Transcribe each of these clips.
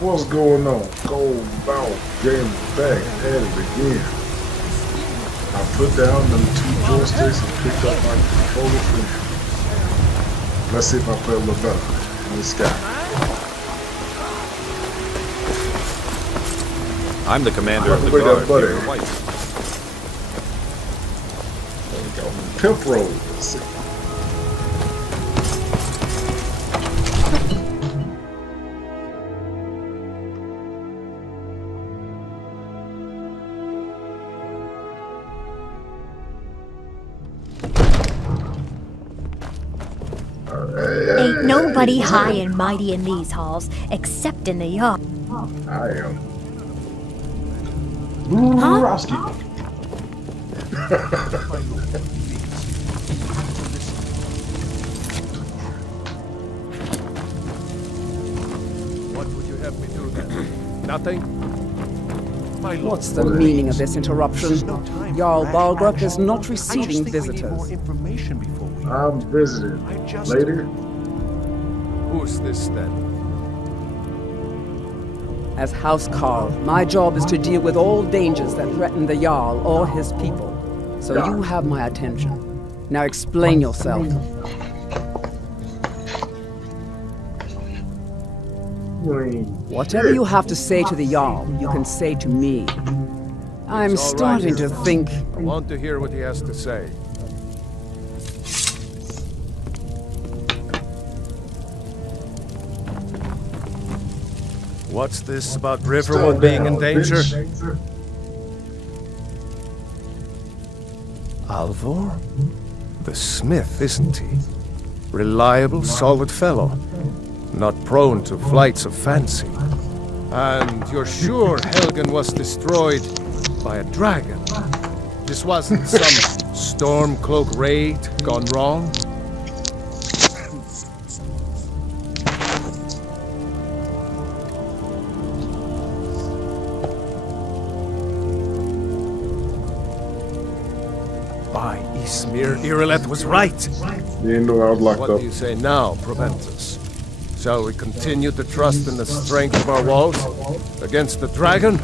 What's going on? Gold bound, game back at it again. I put down them two joysticks and picked up my controller for you. Let's see if I play a little better in the sky. I'm the commander of the guard here in White. There we go. Pimp roll. Let's see. Ain't nobody high and mighty in these halls, except in the yard. I am. Huh? What would you have me do then? Nothing? What's the meaning of this interruption? Jarl Balgrup is not receiving visitors. I'm visiting. Lady? Who's this then? As House Carl, my job is to deal with all dangers that threaten the Jarl or his people. So you have my attention. Now explain yourself. Whatever you have to say to the Jarl, you can say to me. I'm starting to think... I want to hear what he has to say. What's this about Riverwood being in danger? Alvor? The smith, isn't he? Reliable, solid fellow. Not prone to flights of fancy. And you're sure Helgen was destroyed by a dragon? This wasn't some Stormcloak raid gone wrong? By Ismir, Irileth was right. You didn't know I was locked What up. do you say now, Proventus? Shall we continue to trust in the strength of our walls against the dragon?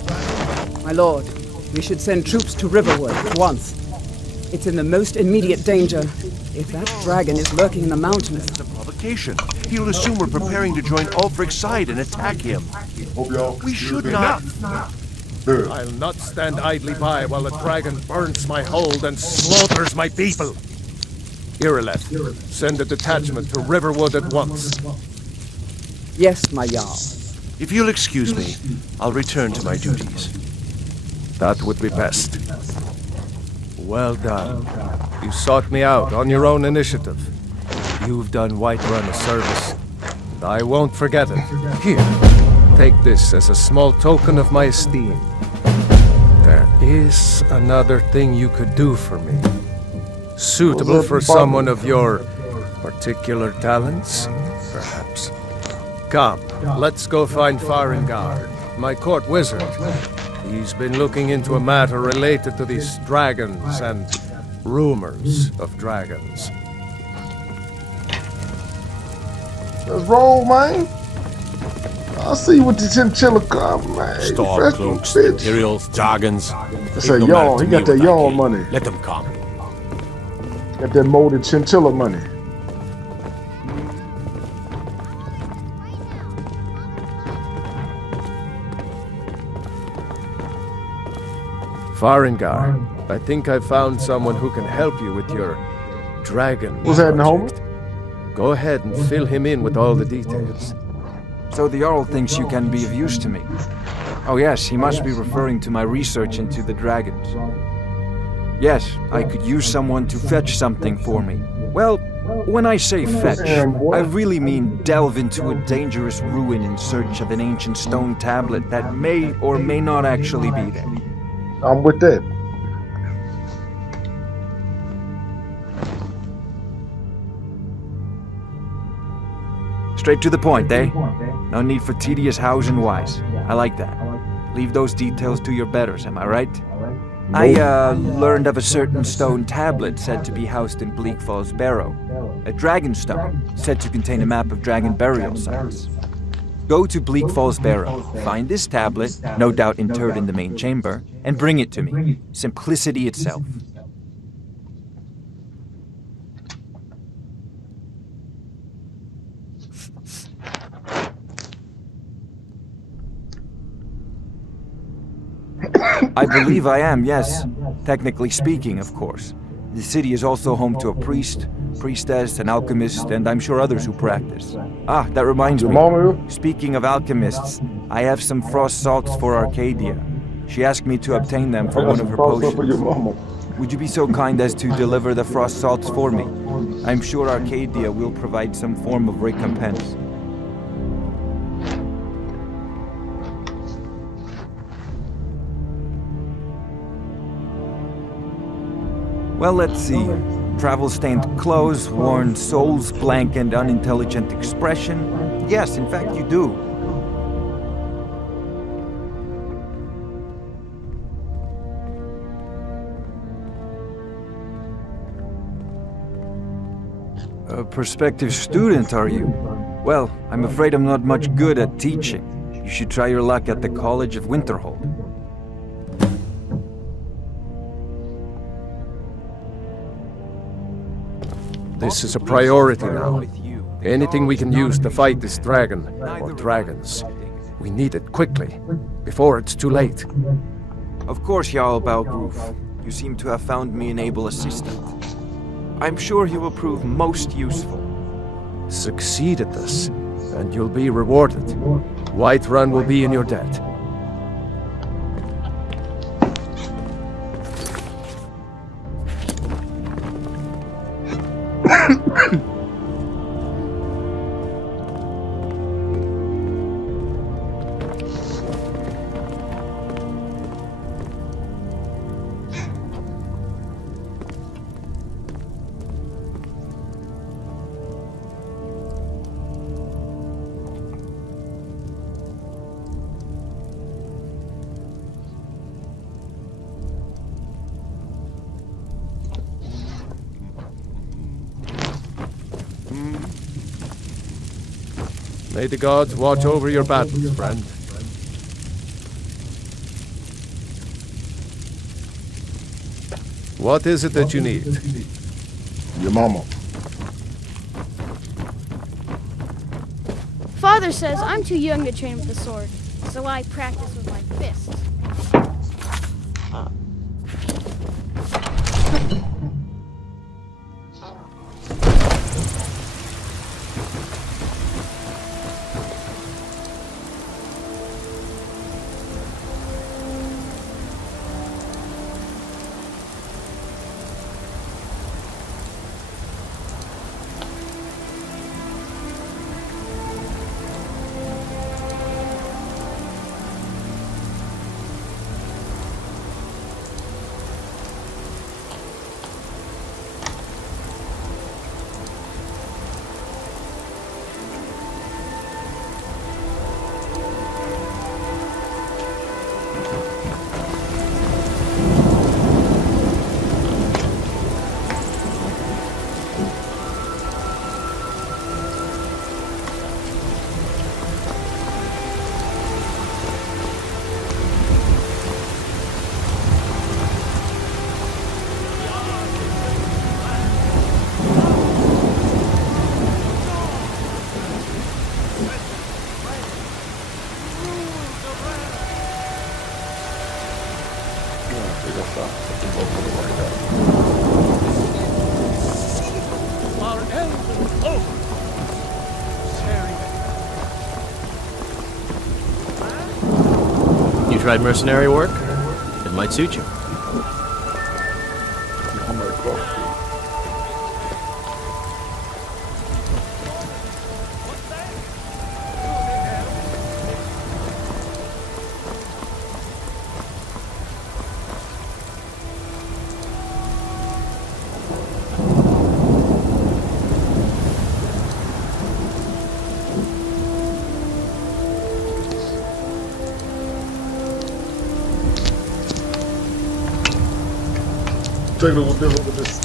My lord, we should send troops to Riverwood at once. It's in the most immediate danger. If that dragon is lurking in the mountains... It's a provocation. He'll assume we're preparing to join Ulfric's side and attack him. We should not... I'll not stand idly by while the dragon burns my hold and slaughters my people. Irileth, send a detachment to Riverwood at once. Yes, my Jarl. If you'll excuse me, I'll return to my duties. That would be best. Well done. You sought me out on your own initiative. You've done Whiterun a service, and I won't forget it. Here, take this as a small token of my esteem. There is another thing you could do for me. Suitable for someone of your particular talents, perhaps. Come, let's go find Farengar, my court wizard. He's been looking into a matter related to these dragons and rumors of dragons. Let's roll, man. I see what the chinchilla come, man. Stormcloaks, Imperials, Dragons. It's a y'all. He got that y'all money. Let them come. Got that molded chinchilla money. Farengar, I think I found someone who can help you with your dragon Was that in the home? project. Go ahead and fill him in with all the details. So the Jarl thinks you can be of use to me. Oh yes, he must be referring to my research into the dragons. Yes, I could use someone to fetch something for me. Well, when I say fetch, I really mean delve into a dangerous ruin in search of an ancient stone tablet that may or may not actually be there. I'm with that. Straight to the point, eh? No need for tedious hows and whys. I like that. Leave those details to your betters, am I right? I learned of a certain stone tablet said to be housed in Bleak Falls Barrow. a dragon stone, said to contain a map of dragon burial sites. Go to Bleak Falls Barrow, find this tablet, no doubt interred in the main chamber, and bring it to me. Simplicity itself. I believe I am, yes. Technically speaking, of course. The city is also home to a priest, priestess, an alchemist, and I'm sure others who practice. Ah, that reminds me. Speaking of alchemists, I have some frost salts for Arcadia. She asked me to obtain them for one of her potions. Would you be so kind as to deliver the frost salts for me? I'm sure Arcadia will provide some form of recompense. Well, let's see. Travel-stained clothes, worn souls, blank and unintelligent expression. Yes, in fact, you do. A prospective student, are you? Well, I'm afraid I'm not much good at teaching. You should try your luck at the College of Winterhold. This is a priority now. Anything we can use to fight this dragon, or dragons. We need it quickly, before it's too late. Of course, Jarl Balgruf. You seem to have found me an able assistant. I'm sure he will prove most useful. Succeed at this, and you'll be rewarded. Whiterun will be in your debt. May the gods watch over your battles, friend. What is it that you need? Your mama. Father says I'm too young to train with the sword, so I practice with my fists. You tried mercenary work? It might suit you. Take a little bit of this.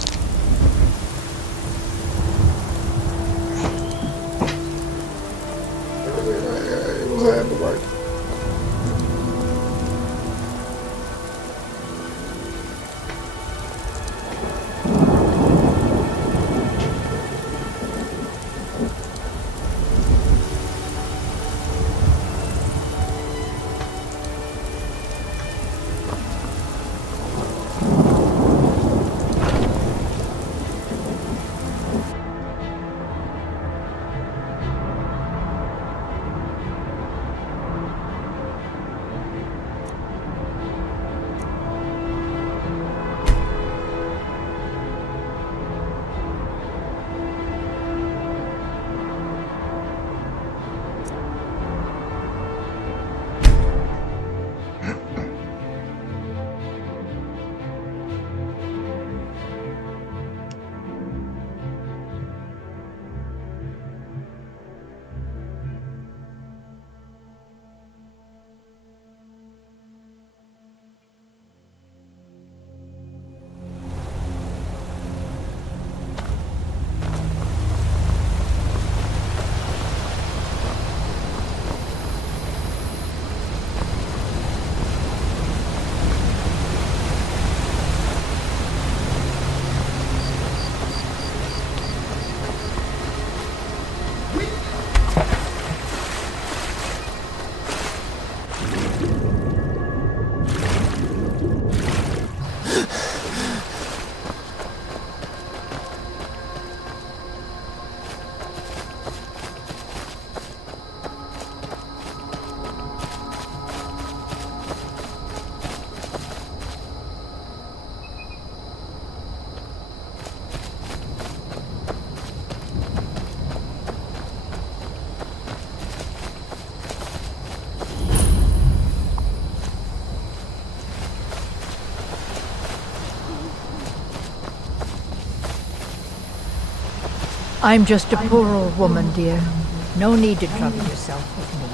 I'm just a poor old woman, dear. No need to trouble yourself with me.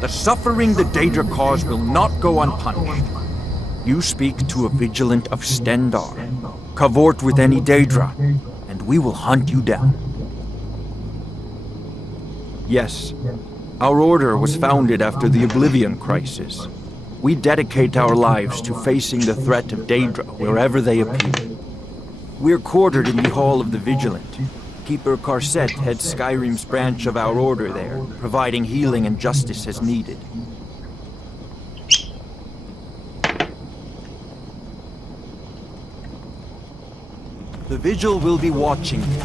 The suffering the Daedra cause will not go unpunished. You speak to a vigilant of Stendar. Cavort with any Daedra, and we will hunt you down. Yes, our order was founded after the Oblivion Crisis. We dedicate our lives to facing the threat of Daedra wherever they appear. We're quartered in the Hall of the Vigilant. Keeper Karset heads Skyrim's branch of our order there, providing healing and justice as needed. The Vigil will be watching you.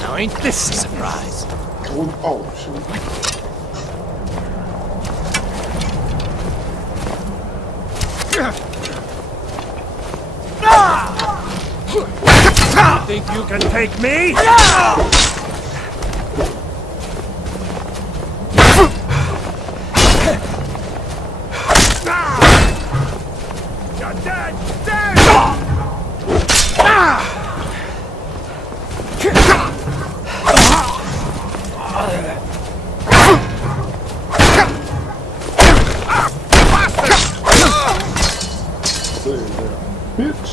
Now ain't this a surprise? Oh, shoot. Think you can take me? You're dead! Dead! Bitch.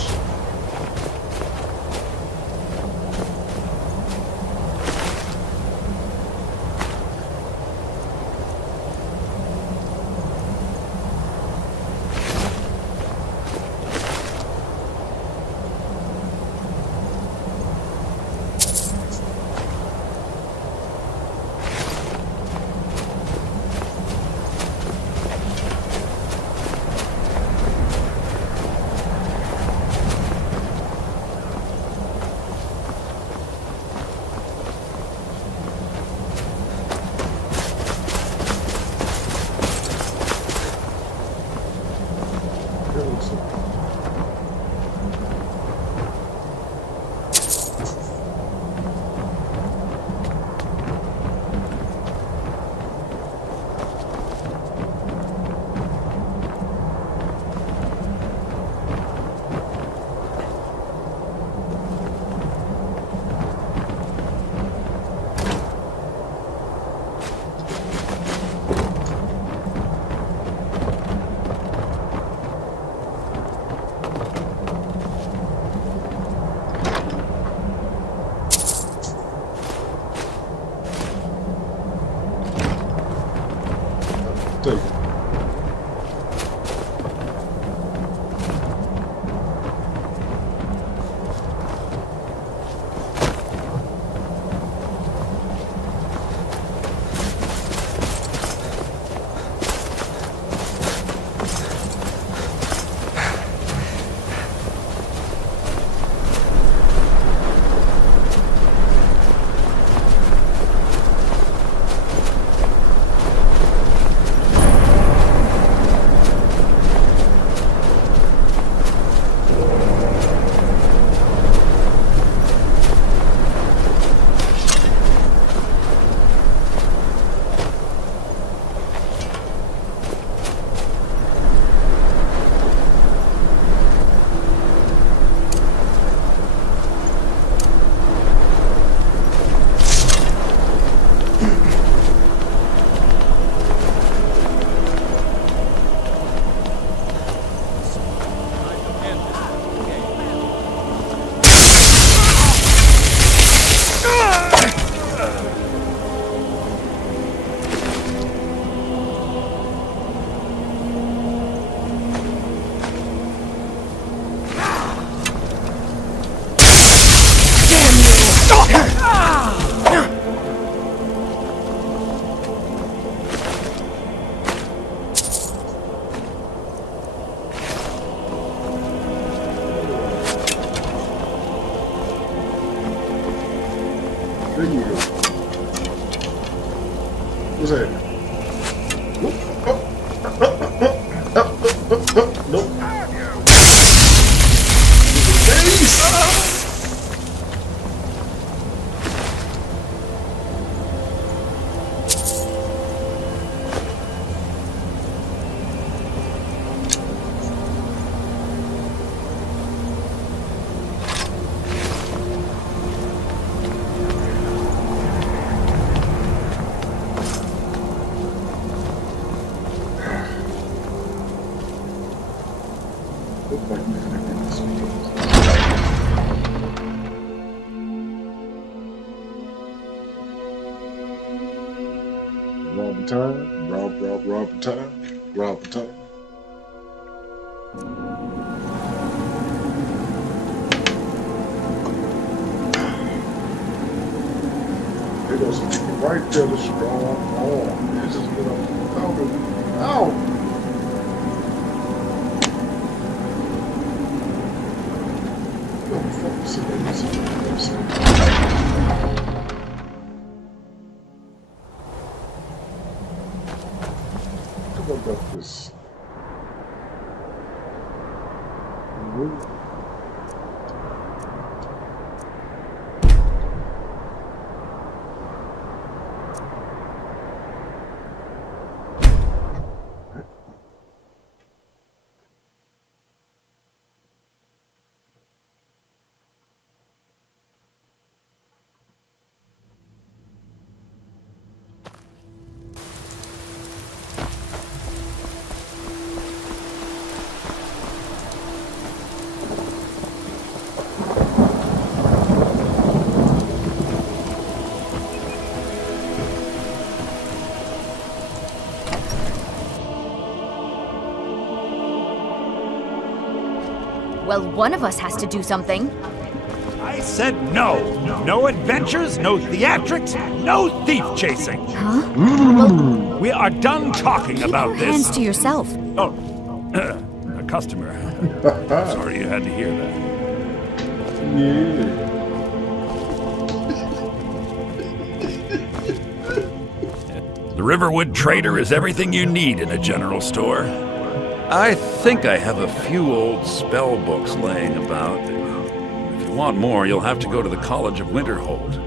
Take it. There you go. What's that? Nope. Look like you're gonna get this one. Rob time, rob time, rob time. There goes something right there, the strong arm. It's just gonna ow. Come on, got this. Well, one of us has to do something. I said no. No adventures, no theatrics, no thief chasing. Huh? We are done talking about Keep your hands this. to yourself. Oh, a customer. Sorry you had to hear that. Yeah. The Riverwood Trader is everything you need in a general store. I think I have a few old spell books laying about. If you want more, you'll have to go to the College of Winterhold.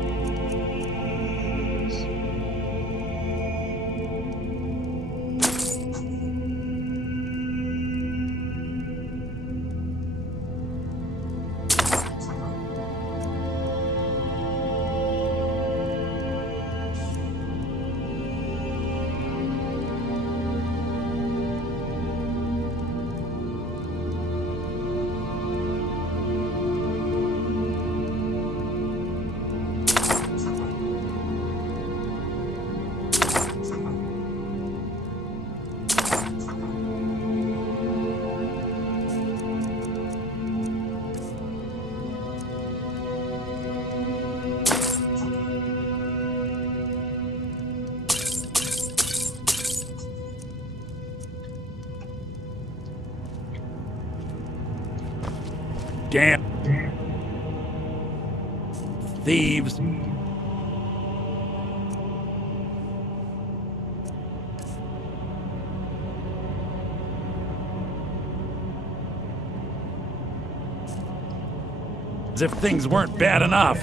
damn thieves. As if things weren't bad enough.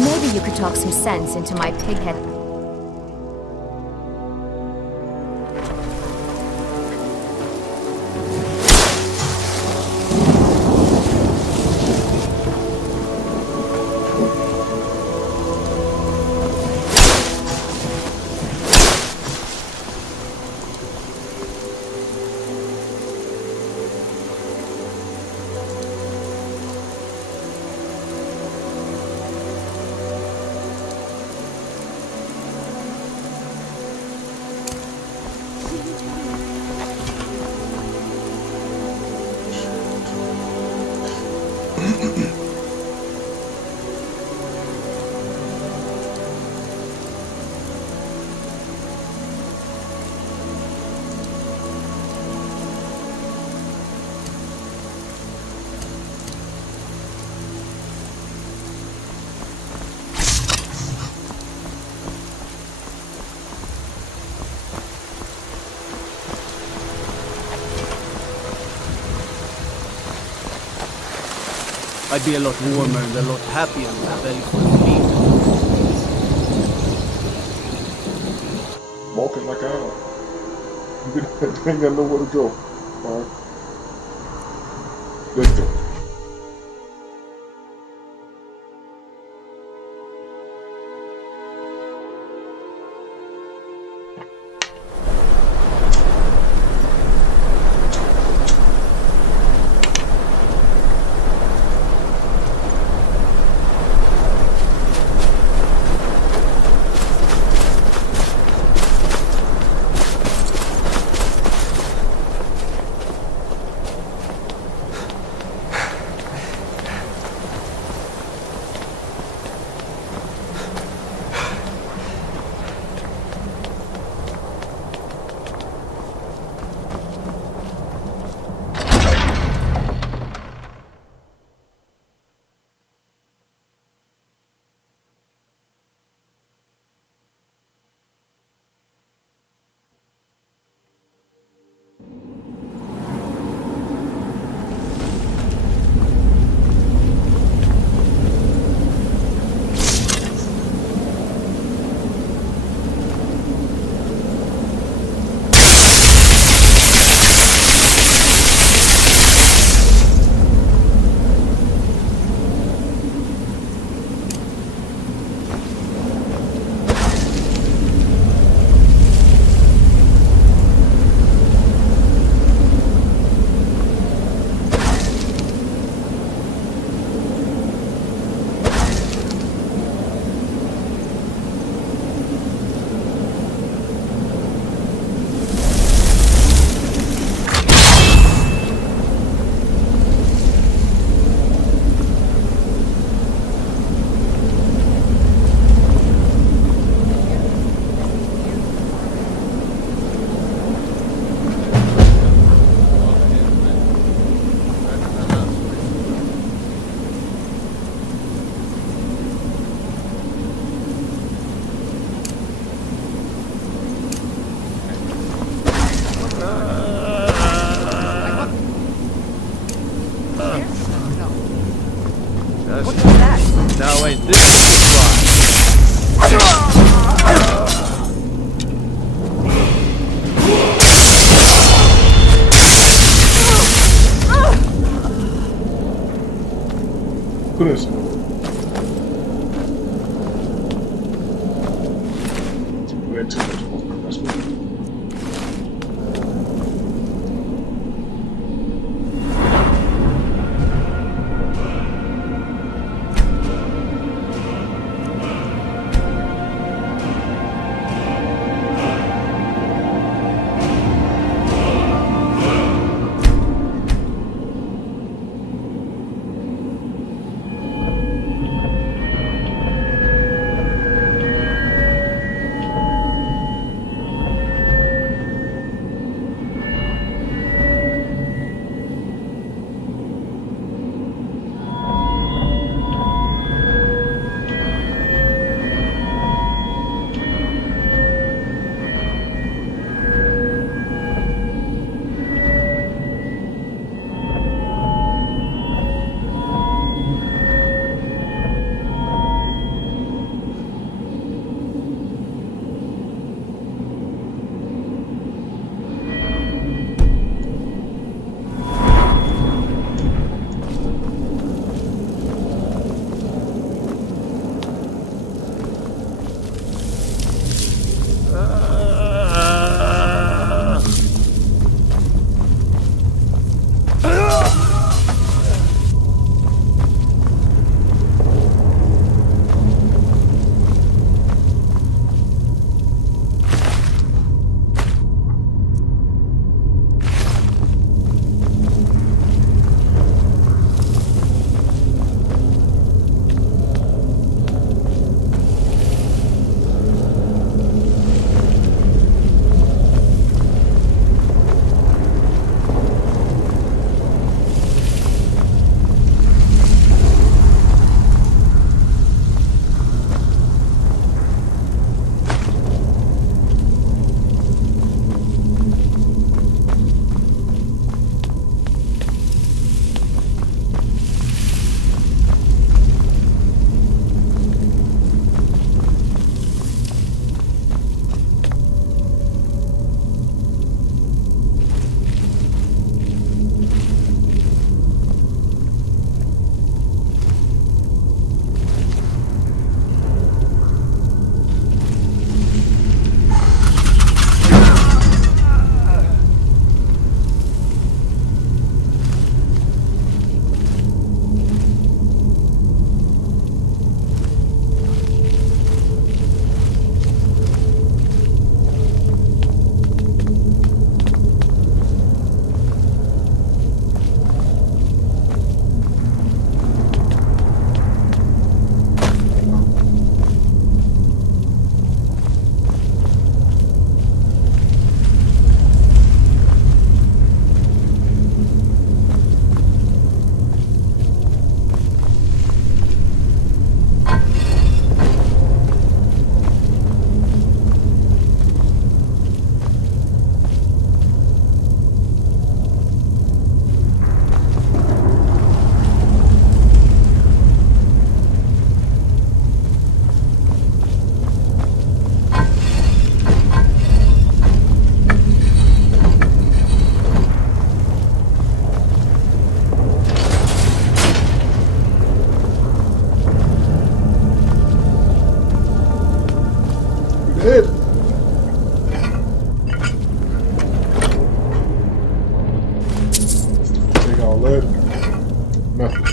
Maybe you could talk some sense into my pighead. I'd be a lot warmer and a lot happier with a belly full of meat. Walking like I am. Ain't got nowhere to go. Alright. Let's go. Now ain't this a surprise? Look at this. We had too much more. That's what. Dead. Take all that. Nothing.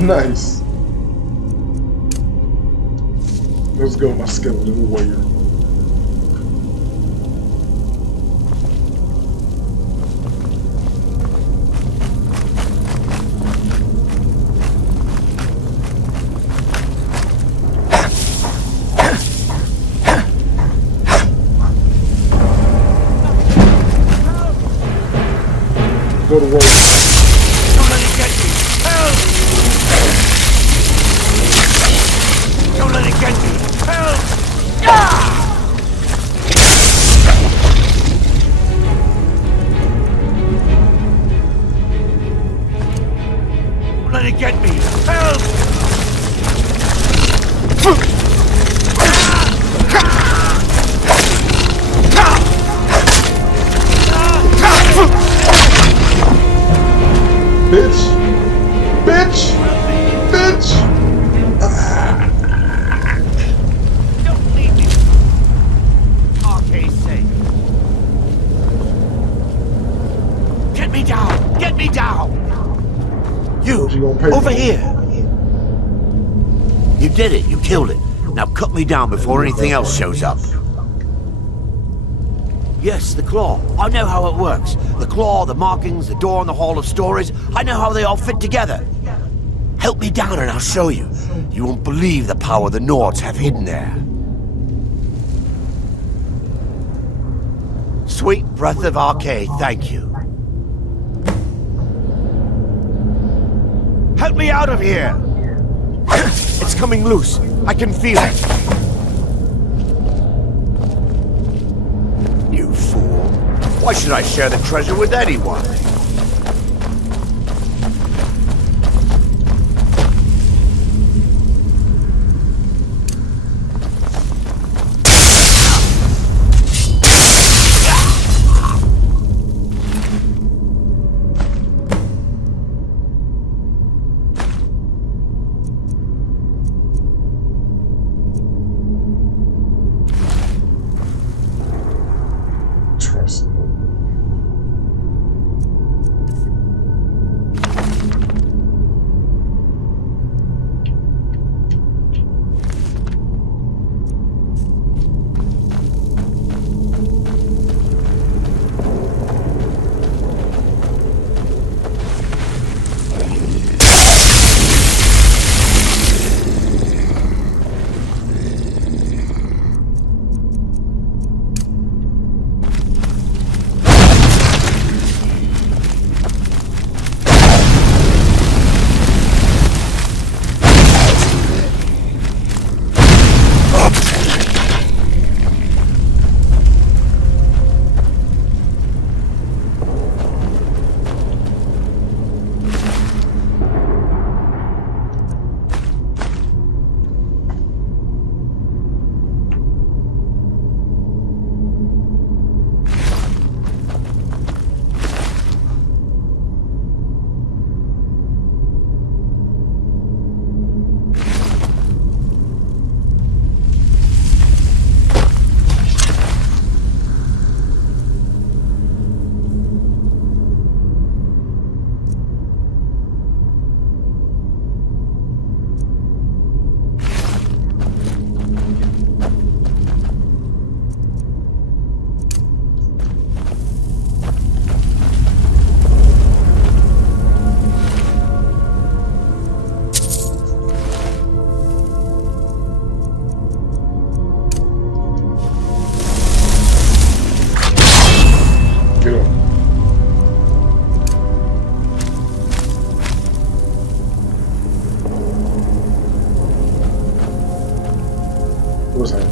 Nice. Let's go, my skeleton warrior. Go to work. Don't let it get me! Help! Don't let it get me! Help! Don't let it get me! Help! Bitch! Bitch! Bitch! Don't leave me! Okay, safe. Get me down! Get me down! You, gonna pay over for? here! You did it, you killed it. Now cut me down before anything else shows up. Yes, the claw. I know how it works. The claw, the markings, the door in the Hall of Stories. I know how they all fit together. Help me down and I'll show you. You won't believe the power the Nords have hidden there. Sweet breath of Arcade, thank you. Help me out of here! It's coming loose. I can feel it. You fool. Why should I share the treasure with anyone? Trust. What's that?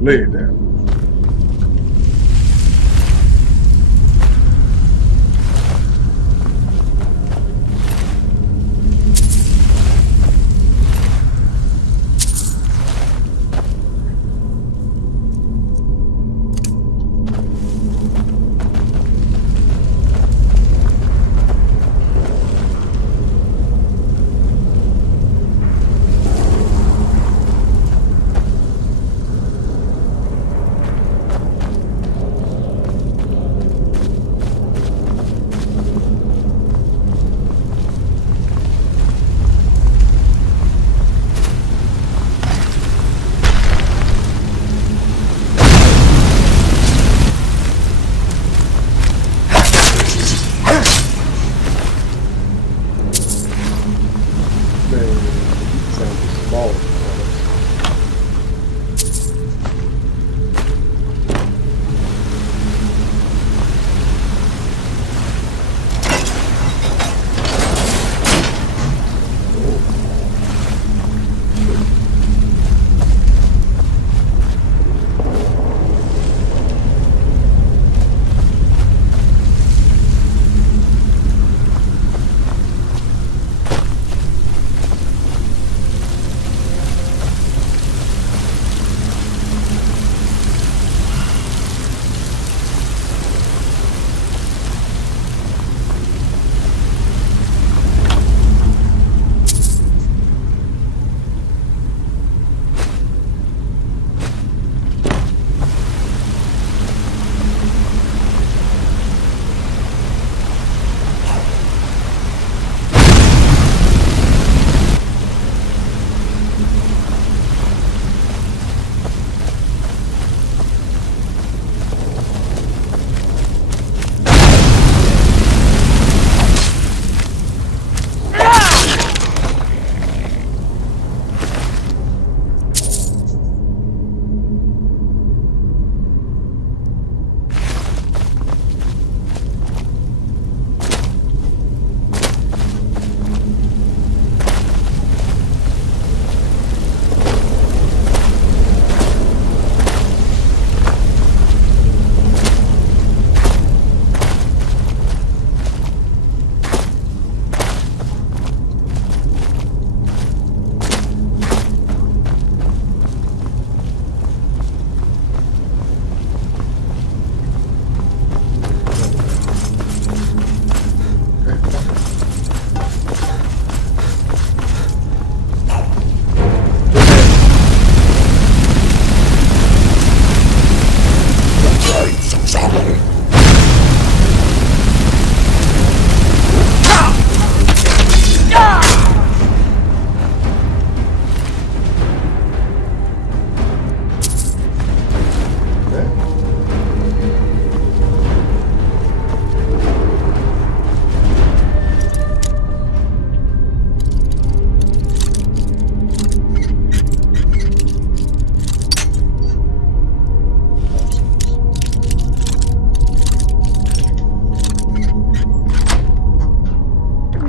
Lay it down.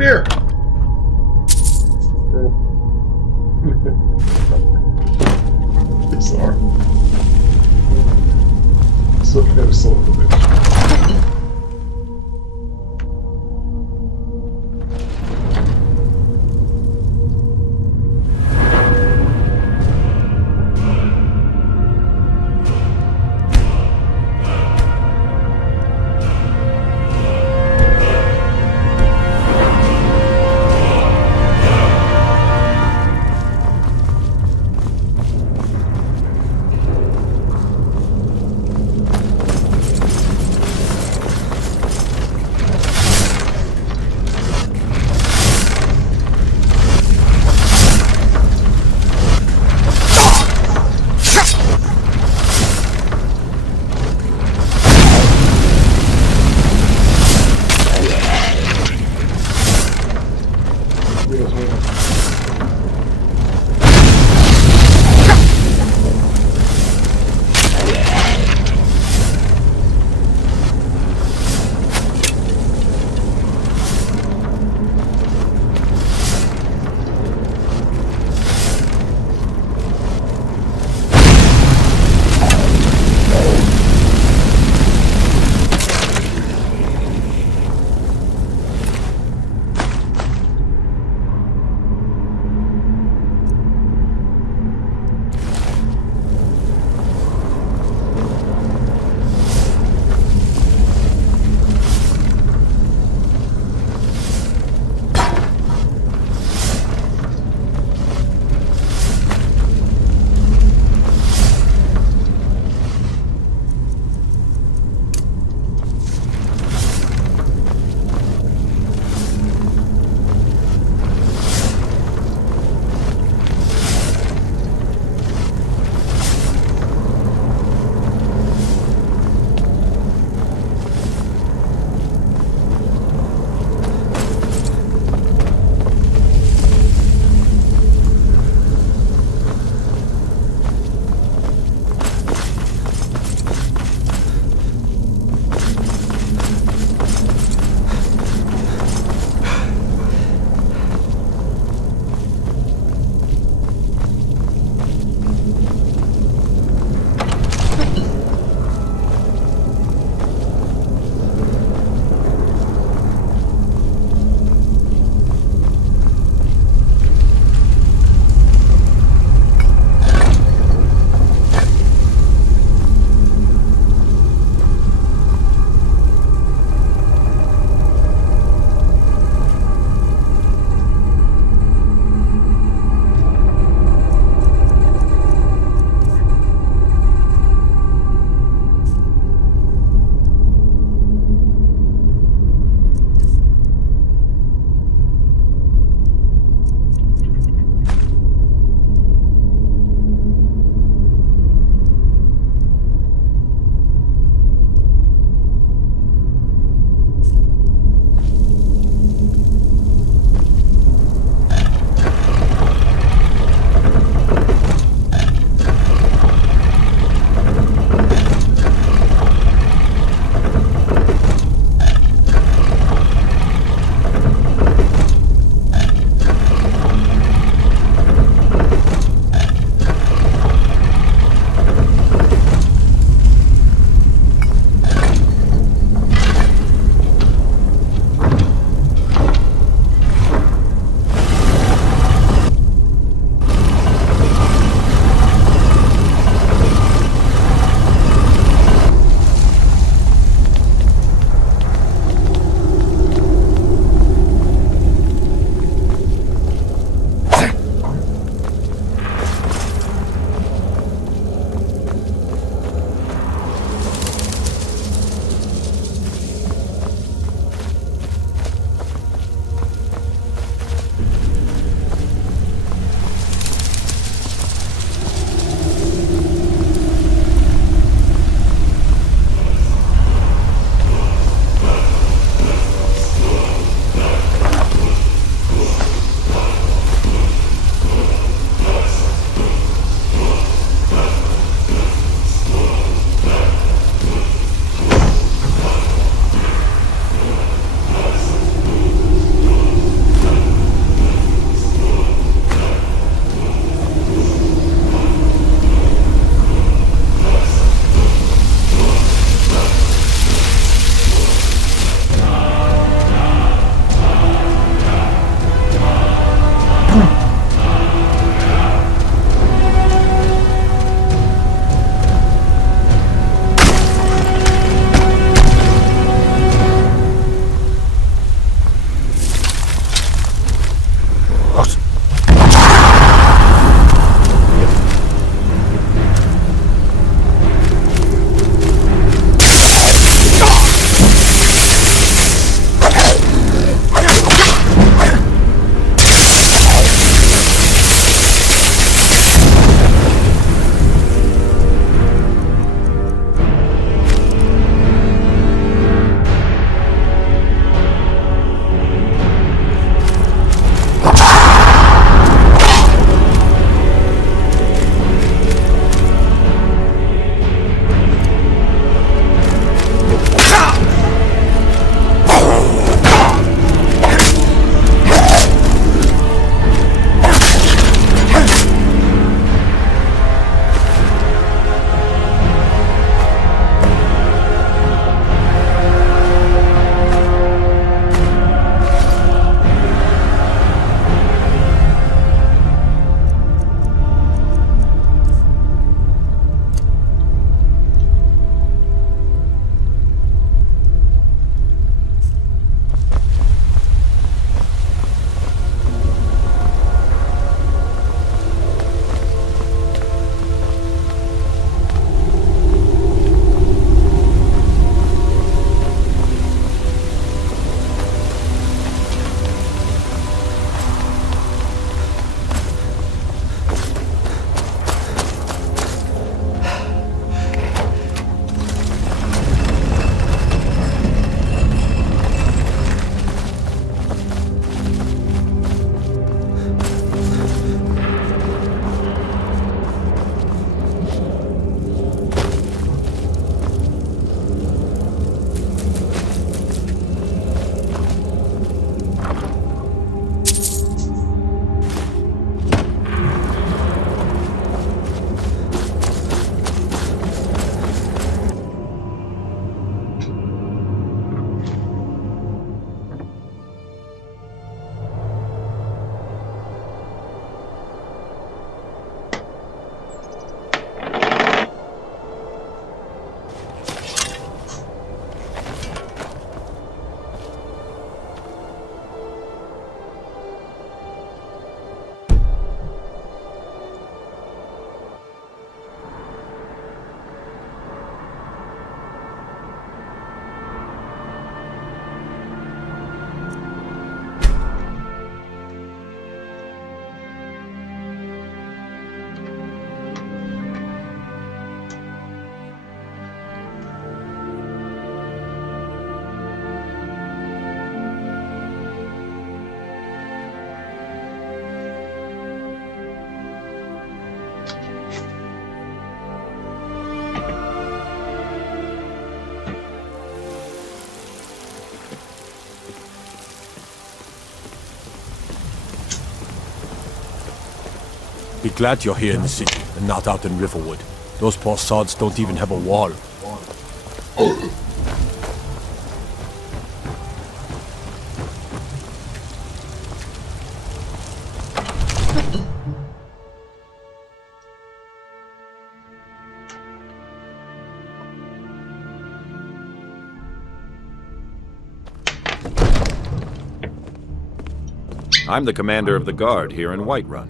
Here. Sorry. So I gotta solve the bitch. Be glad you're here in the city and not out in Riverwood. Those poor sods don't even have a wall. I'm the commander of the guard here in Whiterun.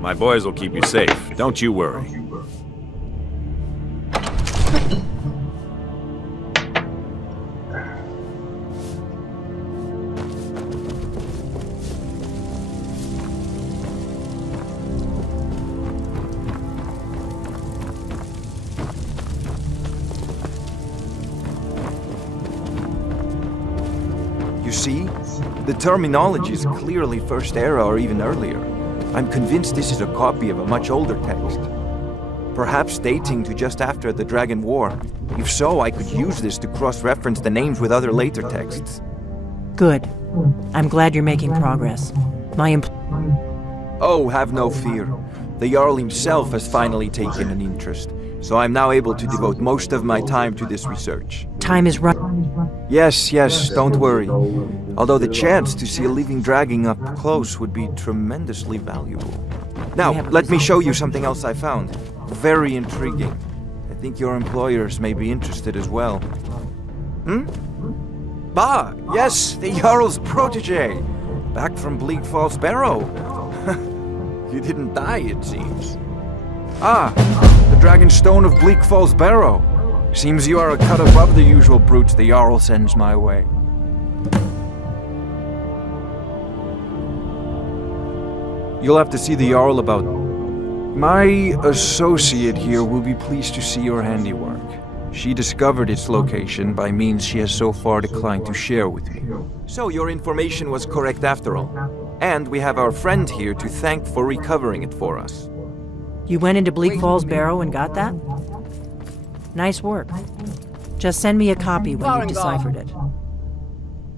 My boys will keep you safe, don't you worry. You see? The terminology is clearly First Era or even earlier. I'm convinced this is a copy of a much older text. Perhaps dating to just after the Dragon War. If so, I could use this to cross-reference the names with other later texts. Good. I'm glad you're making progress. Oh, have no fear. The Jarl himself has finally taken an interest, so I'm now able to devote most of my time to this research. Time is running. Yes, don't worry. Although the chance to see a living dragon up close would be tremendously valuable. Now, let me show you something else I found. Very intriguing. I think your employers may be interested as well. Bah, yes, the Jarl's protege. Back from Bleak Falls Barrow. You didn't die, it seems. Ah, the Dragon Stone of Bleak Falls Barrow. Seems you are a cut above the usual brutes the Jarl sends my way. You'll have to see the Jarl about... My associate here will be pleased to see your handiwork. She discovered its location by means she has so far declined to share with me. So your information was correct after all. And we have our friend here to thank for recovering it for us. You went into Bleak Falls Barrow and got that? Nice work. Just send me a copy when you've deciphered it.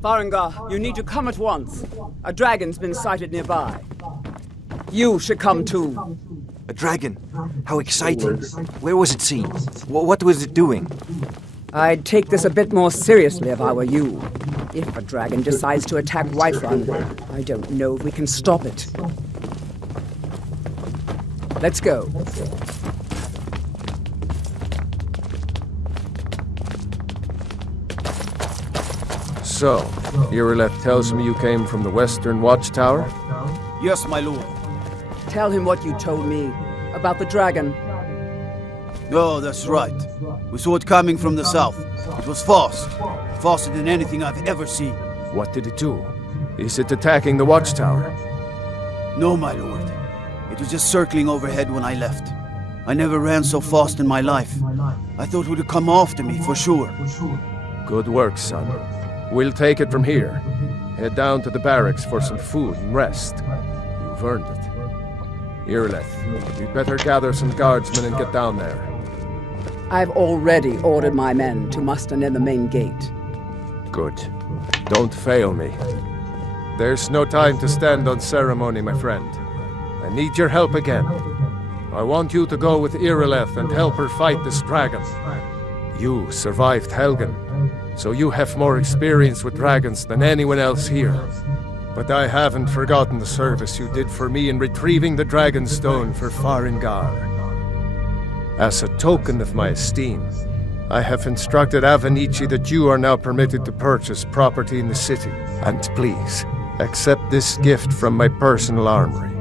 Farengar, you need to come at once. A dragon's been sighted nearby. You should come too. A dragon? How exciting. Where was it seen? What was it doing? I'd take this a bit more seriously if I were you. If a dragon decides to attack Whiterun, I don't know if we can stop it. Let's go. So, Irileth tells me you came from the Western Watchtower? Yes, my lord. Tell him what you told me about the dragon. Oh, that's right. We saw it coming from the south. It was fast. Faster than anything I've ever seen. What did it do? Is it attacking the Watchtower? No, my lord. It was just circling overhead when I left. I never ran so fast in my life. I thought it would come after me, for sure. Good work, son. We'll take it from here. Head down to the barracks for some food and rest. You've earned it. Irileth, you'd better gather some guardsmen and get down there. I've already ordered my men to muster near the main gate. Good. Don't fail me. There's no time to stand on ceremony, my friend. I need your help again. I want you to go with Irileth and help her fight this dragon. You survived Helgen, so you have more experience with dragons than anyone else here. But I haven't forgotten the service you did for me in retrieving the Dragon Stone for Farengar. As a token of my esteem, I have instructed Avenici that you are now permitted to purchase property in the city. And please, accept this gift from my personal armory.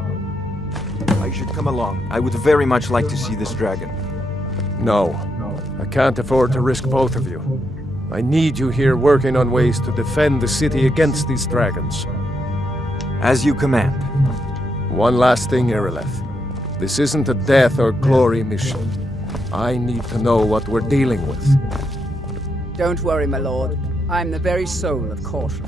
I should come along. I would very much like to see this dragon. No, I can't afford to risk both of you. I need you here working on ways to defend the city against these dragons. As you command. One last thing, Irileth. This isn't a death or glory mission. I need to know what we're dealing with. Don't worry, my lord. I'm the very soul of caution.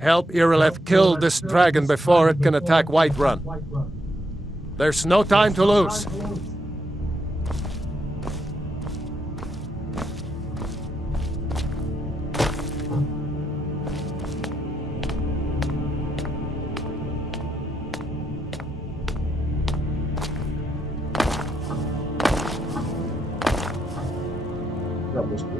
Help Irileth kill this dragon before it can attack Whiterun. There's no time to lose. That was good.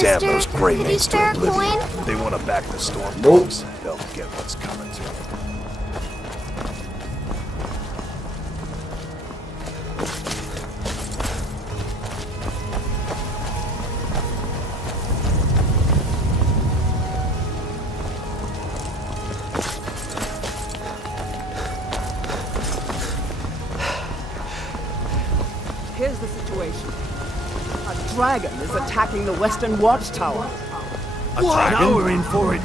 Damn, those gray could you mates to spare a oblivion. coin? They want to back the storm boats. They'll get what's coming to them. situation. A dragon is attacking the Western Watchtower. A dragon? Now we're in for it.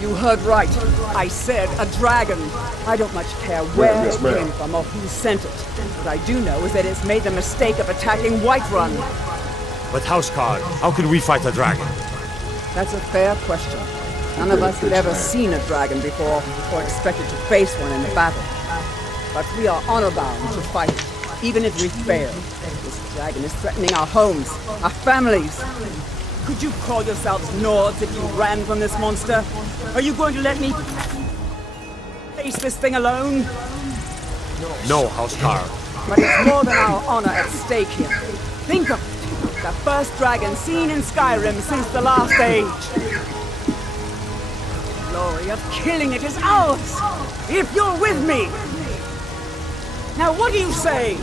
You heard right. I said a dragon. I don't much care where it came from or who sent it. What I do know is that it's made the mistake of attacking Whiterun. But Housecarl, how can we fight a dragon? That's a fair question. None of us had ever seen a dragon before, or expected to face one in the battle. But we are honor-bound to fight it, even if we fail. This dragon is threatening our homes, our families. Could you call yourselves Nords if you ran from this monster? Are you going to let me face this thing alone? No, Housecarl. But it's more than our honor at stake here. Think of it. The first dragon seen in Skyrim since the last age. The glory of killing it is ours, if you're with me. Now what do you say?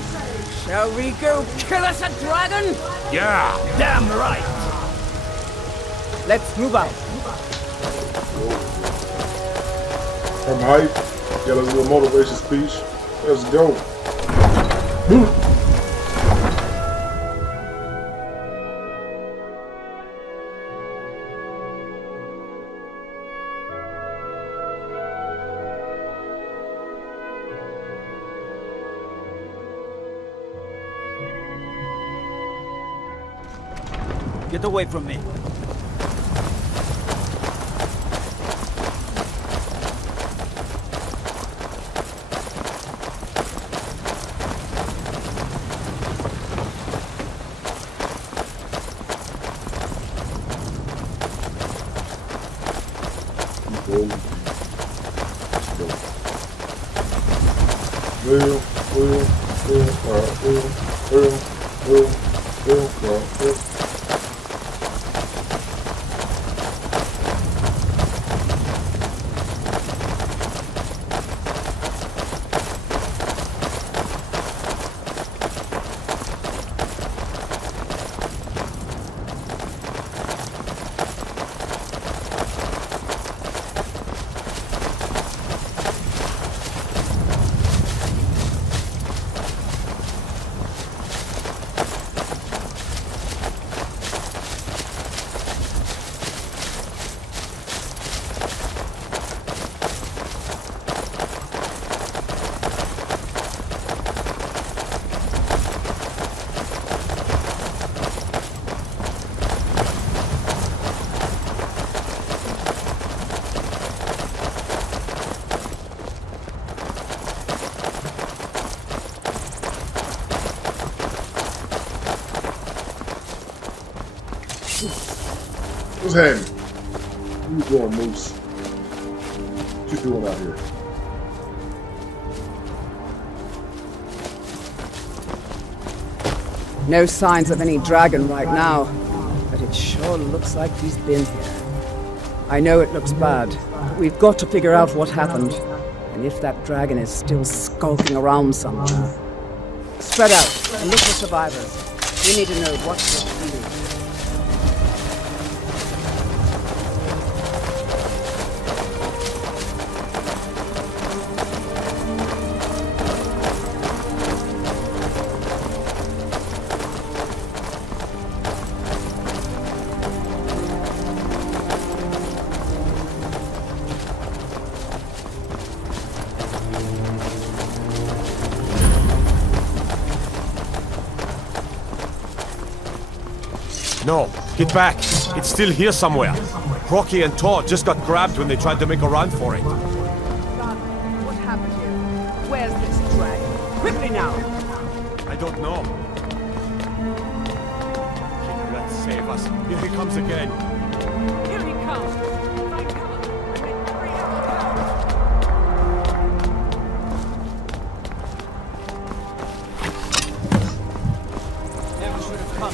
Shall we go kill us a dragon? Yeah, damn right. Let's move out. From height, got a little motivation speech. Let's go. Get away from me. What's happening? What you doing, Moose? What you doing out here? No signs of any dragon right now, but it sure looks like he's been here. I know it looks bad, but we've got to figure out what happened, and if that dragon is still skulking around somewhere. Spread out and look for survivors. We need to know what's what to do. No, get back. It's still here somewhere. Rocky and Todd just got grabbed when they tried to make a run for it. What happened here? Where's this dragon? Quickly now! I don't know. Let's save us. Here he comes again. Here he comes! Find cover! Never should have come.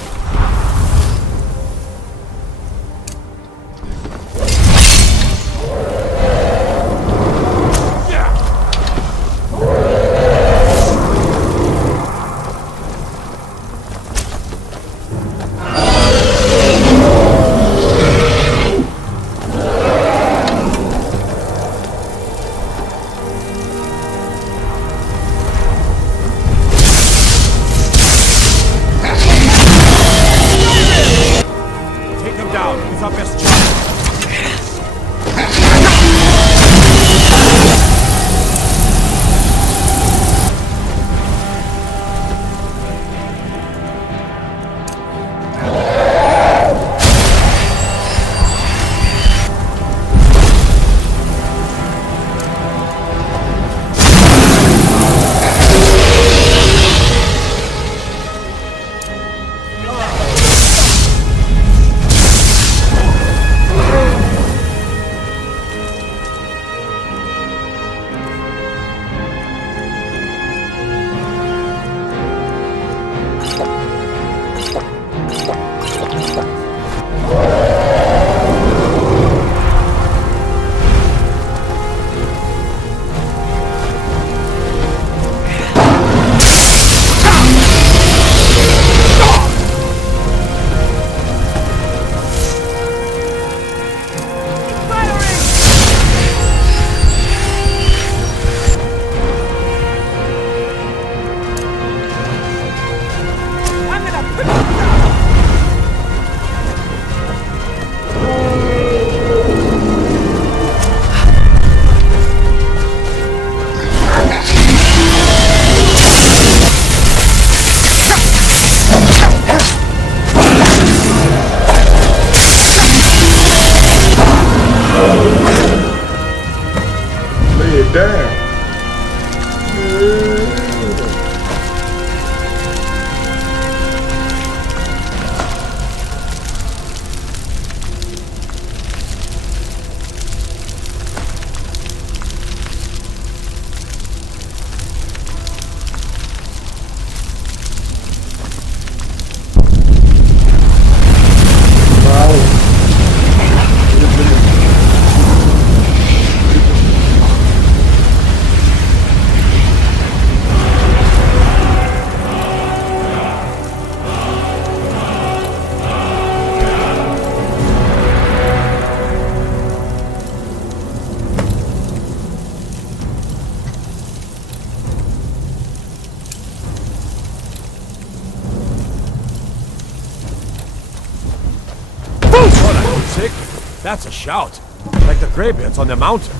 That's a shout. Like the greybeards on the mountain.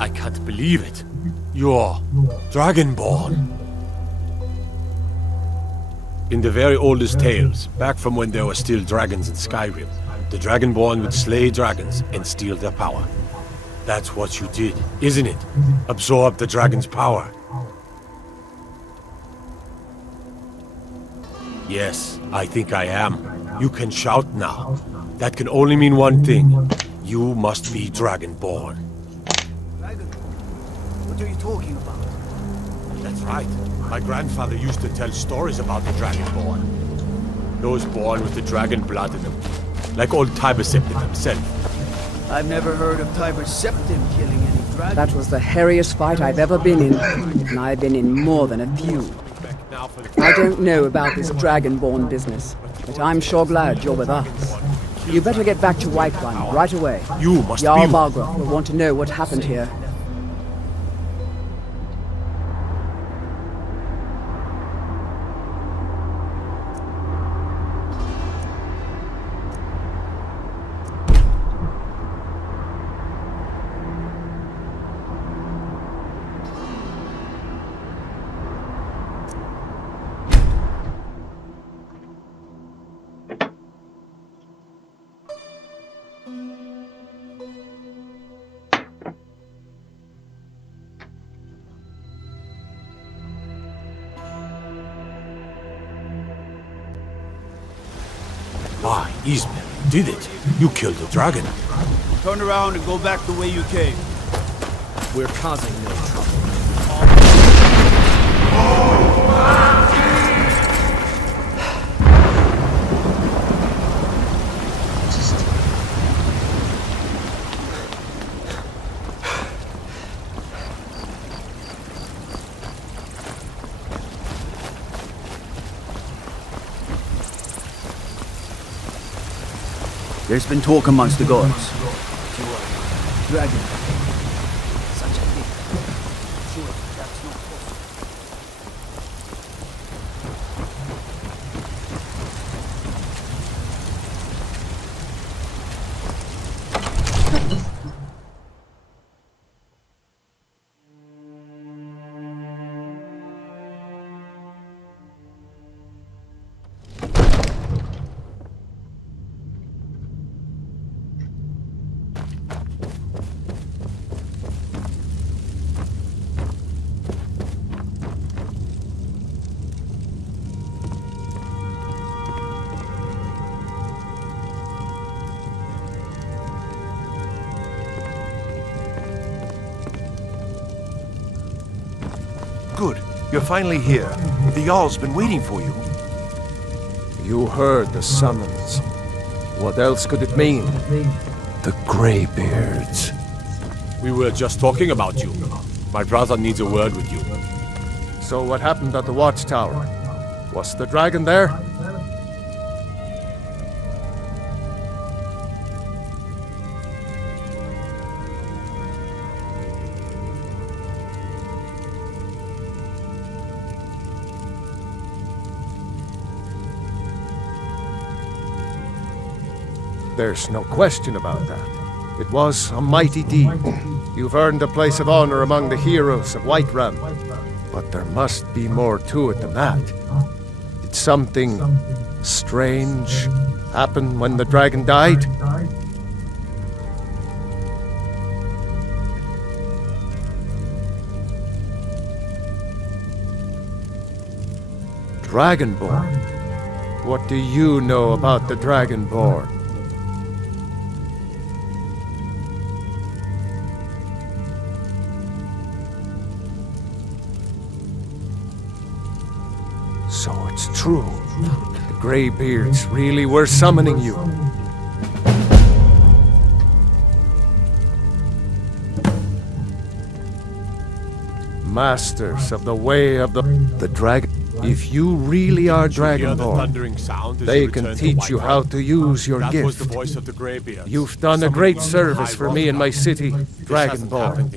I can't believe it. You're Dragonborn. In the very oldest tales, back from when there were still dragons in Syrim, the Dragonborn would slay dragons and steal their power. That's what you did, isn't it? Absorb the dragon's power. Yes, I think I am. You can shout now. That can only mean one thing. You must be Dragonborn. What are you talking about? That's right. My grandfather used to tell stories about the Dragonborn. Those born with the dragon blood in them. Like old Tiber Septim himself. I've never heard of Tiber Septim killing any dragons. That was the hairiest fight I've ever been in, and I've been in more than a few. I don't know about this Dragonborn business, but I'm sure glad you're with us. You better get back to Whiterun right away. You must Jarl be... Balgruuf will want to know what happened here. Why, Ismail, you did it. You killed the dragon. Turn around and go back the way you came. We're causing no trouble. There's been talk amongst the gods. Dragon. Such a thing. Sure, that's not possible. Good. You're finally here. The Jarl's been waiting for you. You heard the summons. What else could it mean? The Greybeards. We were just talking about you. My brother needs a word with you. So what happened at the watchtower? Was the dragon there? There's no question about that. It was a mighty deed. You've earned a place of honor among the heroes of Whiterun. But there must be more to it than that. Did something strange happen when the dragon died? Dragonborn? What do you know about the Dragonborn? So it's true. The Greybeards really were summoning you. Masters of the way of the dragon. If you really are Dragonborn, they can teach you how to use your gift. You've done a great service for me and my city, Dragonborn.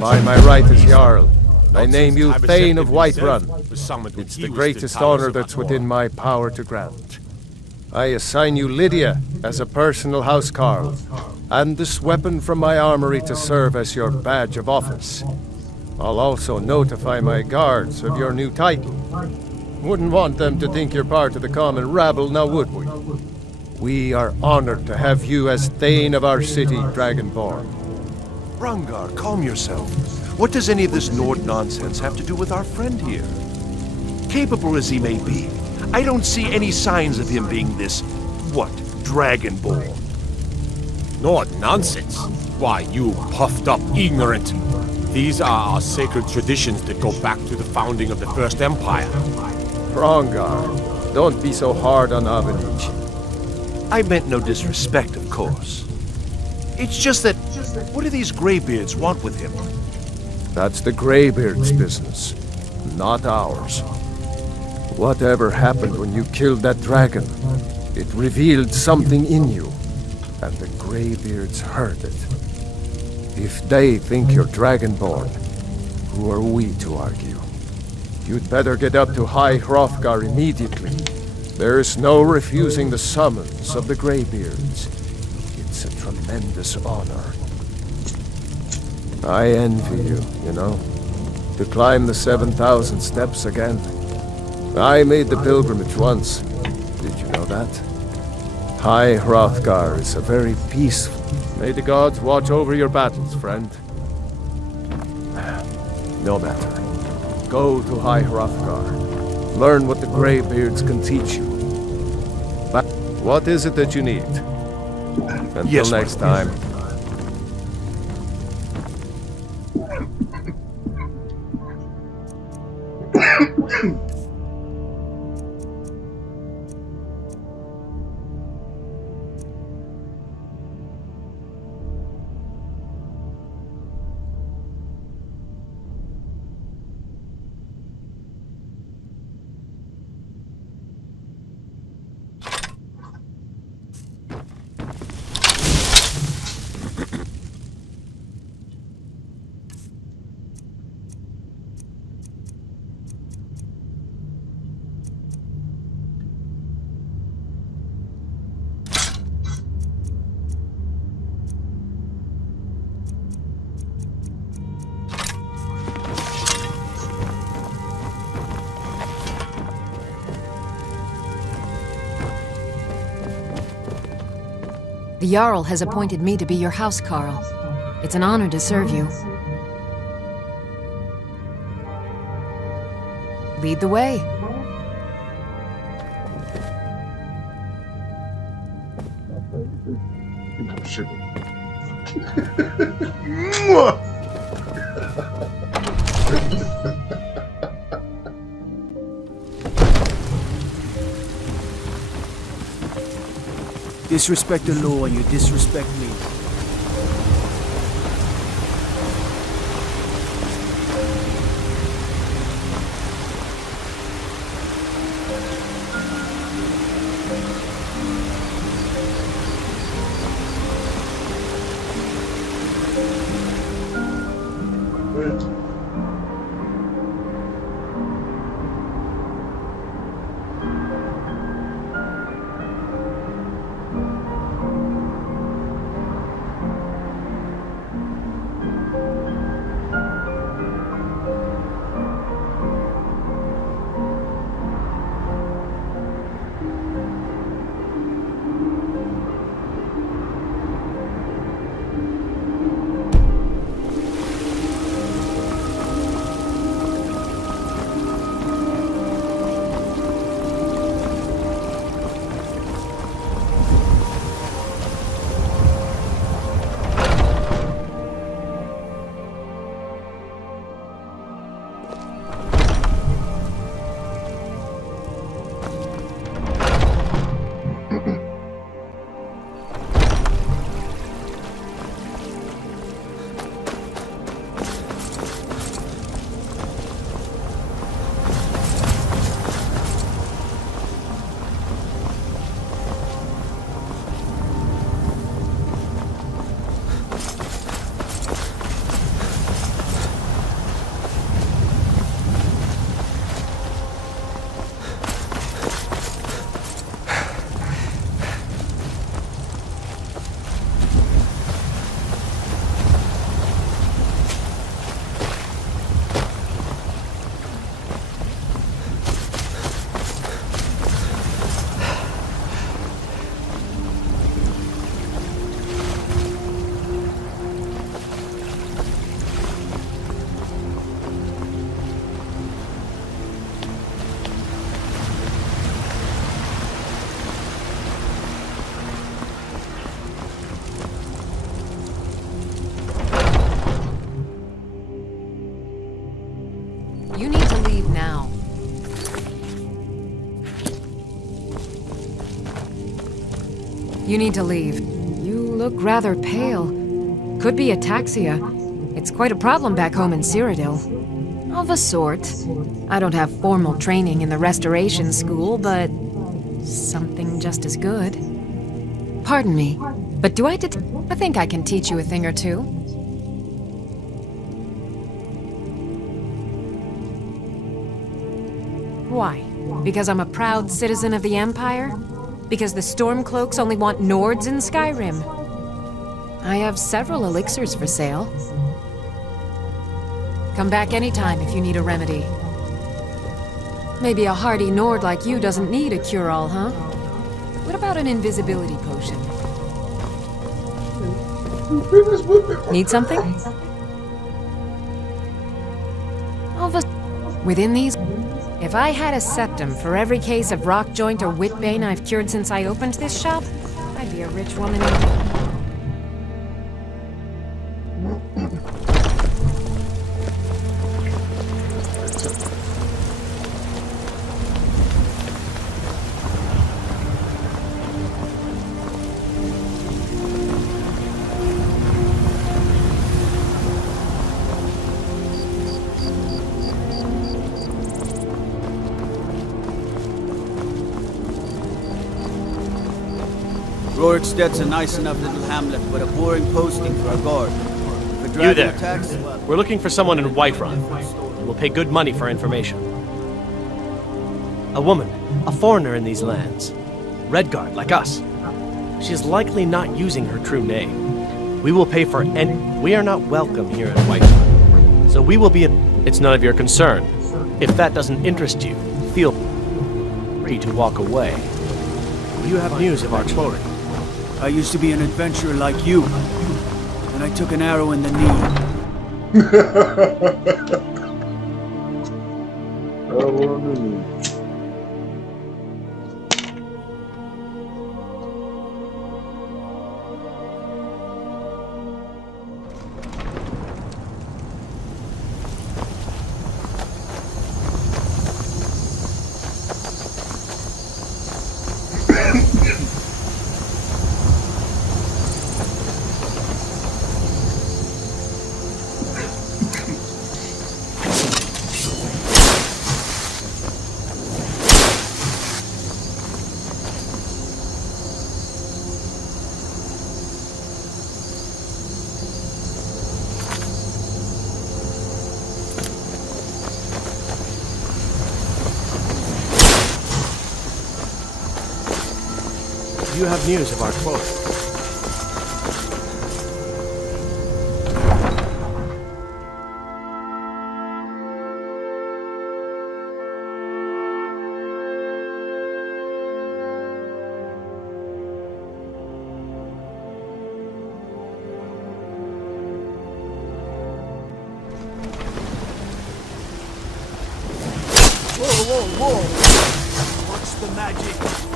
By my right as Jarl, I name you Thane of Whiterun. It's the greatest honor that's within my power to grant. I assign you Lydia as a personal housecarl, and this weapon from my armory to serve as your badge of office. I'll also notify my guards of your new title. Wouldn't want them to think you're part of the common rabble, now would we? We are honored to have you as Thane of our city, Dragonborn. Rangar, calm yourself. What does any of this Nord nonsense have to do with our friend here? Capable as he may be, I don't see any signs of him being this, what, Dragonborn. Nord nonsense? Why, you puffed up ignorant. These are our sacred traditions that go back to the founding of the First Empire. Rangar, don't be so hard on Avenich. I meant no disrespect, of course. It's just that, what do these Greybeards want with him? That's the Greybeards' business, not ours. Whatever happened when you killed that dragon, it revealed something in you, and the Greybeards heard it. If they think you're Dragonborn, who are we to argue? You'd better get up to High Hrothgar immediately. There's no refusing the summons of the Greybeards. It's a tremendous honor. I envy you, you know, to climb the 7,000 steps again. I made the pilgrimage once. Did you know that? High Hrothgar is a very peaceful... May the gods watch over your battles, friend. No matter. Go to High Hrothgar. Learn what the Greybeards can teach you. But what is it that you need? Until next time. The Jarl has appointed me to be your housecarl. It's an honor to serve you. Lead the way. Disrespect the law and you disrespect me. You need to leave. You look rather pale. Could be ataxia. It's quite a problem back home in Cyrodiil. Of a sort. I don't have formal training in the restoration school, but something just as good. Pardon me, but I think I can teach you a thing or two. Why? Because I'm a proud citizen of the Empire? Because the Stormcloaks only want Nords in Skyrim? I have several elixirs for sale. Come back anytime if you need a remedy. Maybe a hardy Nord like you doesn't need a cure-all, huh? What about an invisibility potion? Need something? Within these... If I had a septum for every case of rock joint or whitbane I've cured since I opened this shop, I'd be a rich woman indeed. Rorikstead's a nice enough little hamlet, but a boring posting for a guard. If a You dragon there. attacks, well, We're looking for someone in Whiterun. We'll pay good money for information. A woman, a foreigner in these lands. Redguard, like us. She's likely not using her true name. We will pay for we are not welcome here in Whiterun. So we will be It's none of your concern. If that doesn't interest you, feel free to walk away. You have news of our exploring. I used to be an adventurer like you, and I took an arrow in the knee. You have news of our exploring. Whoa! What's the magic?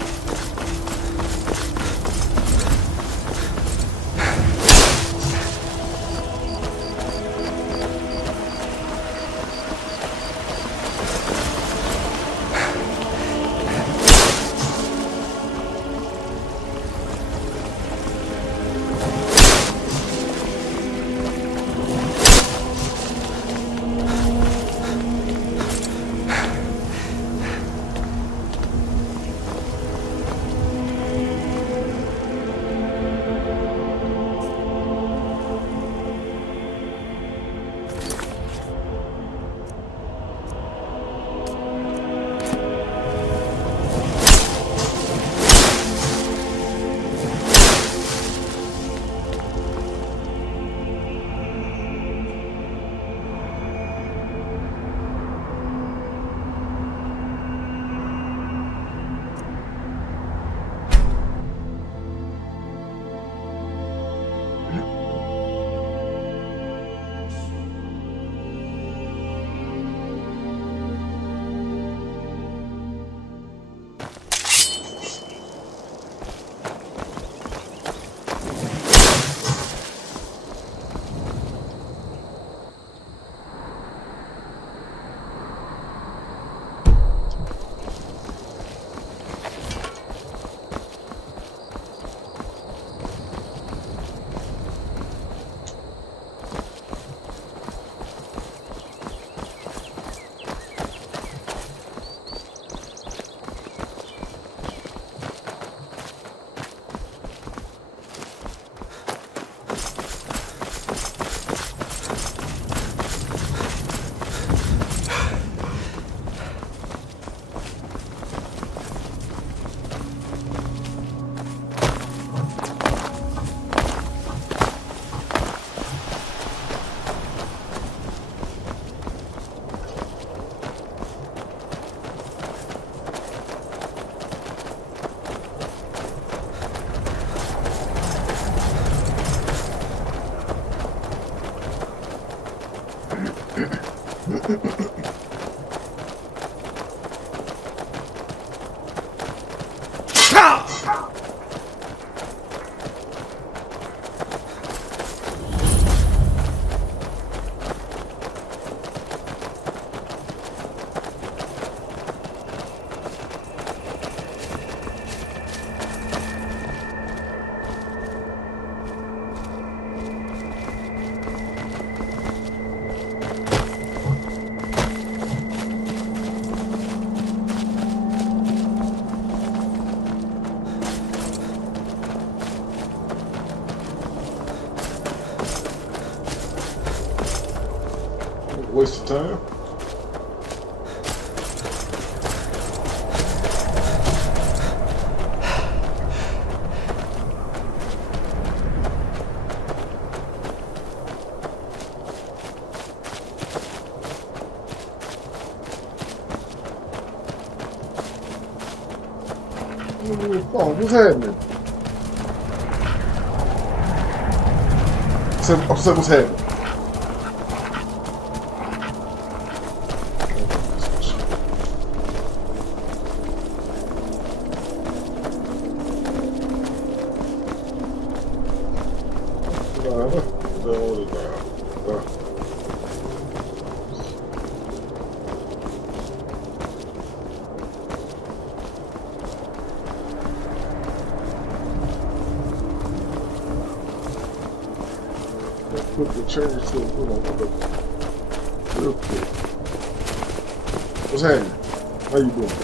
Waste of time. Oh, what's happening? I said, what's happening? Put the change to hold on, real quick. What's happening? How you doing?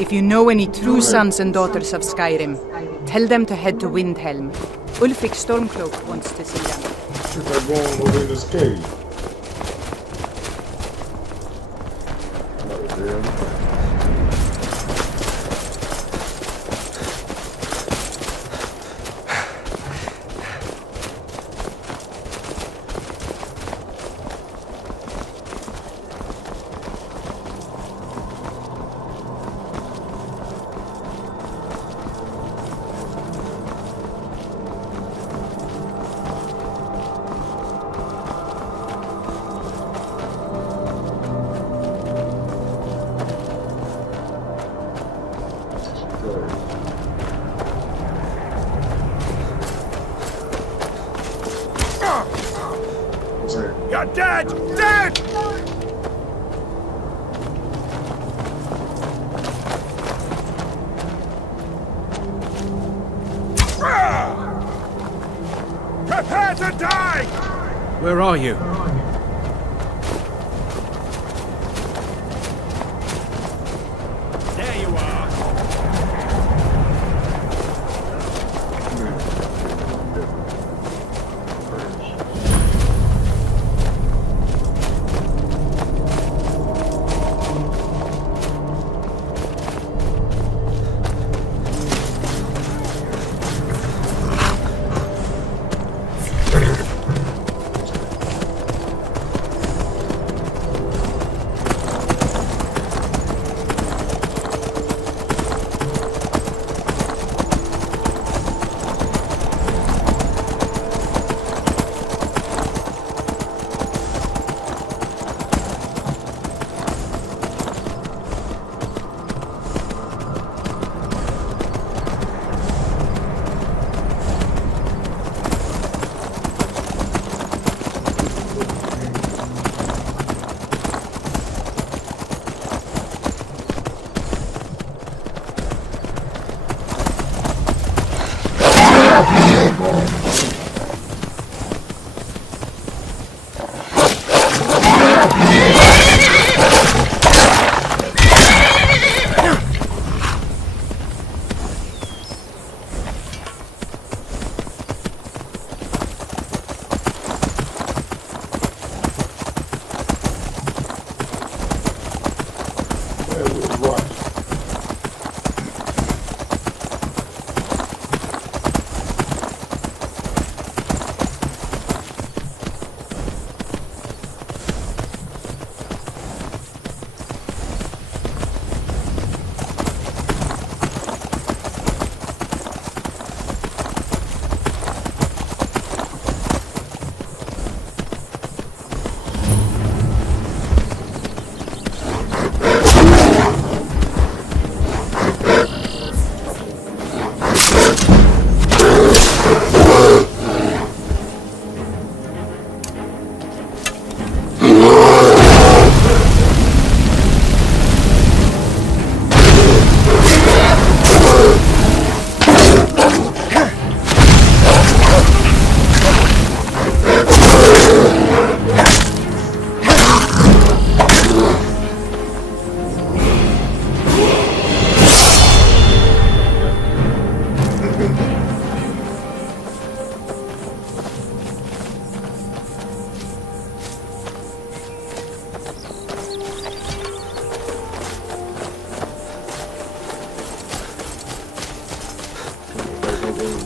If you know any true sons and daughters of Skyrim, tell them to head to Windhelm. Ulfric Stormcloak wants to see them. If I go on over in this cave. Not damn. You're dead! Dead! Prepare to die! Where are you? There you are!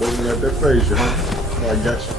Looking at that face, you know? I got you.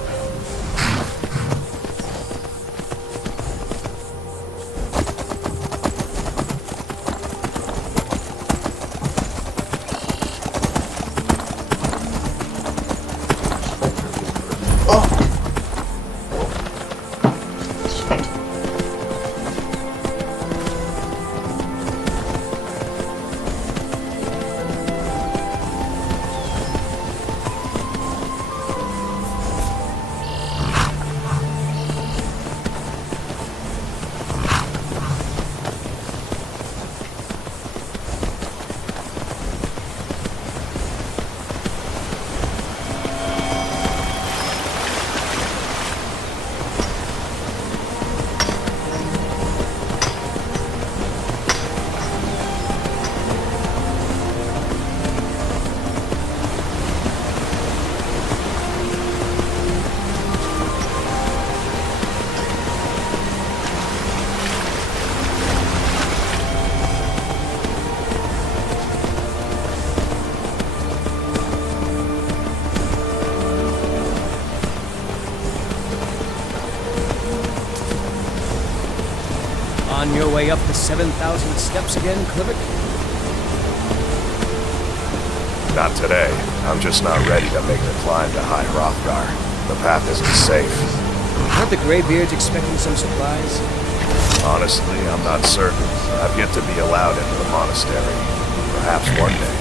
On your way up the 7,000 steps again, Clivic? Not today. I'm just not ready to make the climb to High Hrothgar. The path isn't safe. Aren't the Greybeards expecting some supplies? Honestly, I'm not certain. I've yet to be allowed into the monastery. Perhaps one day.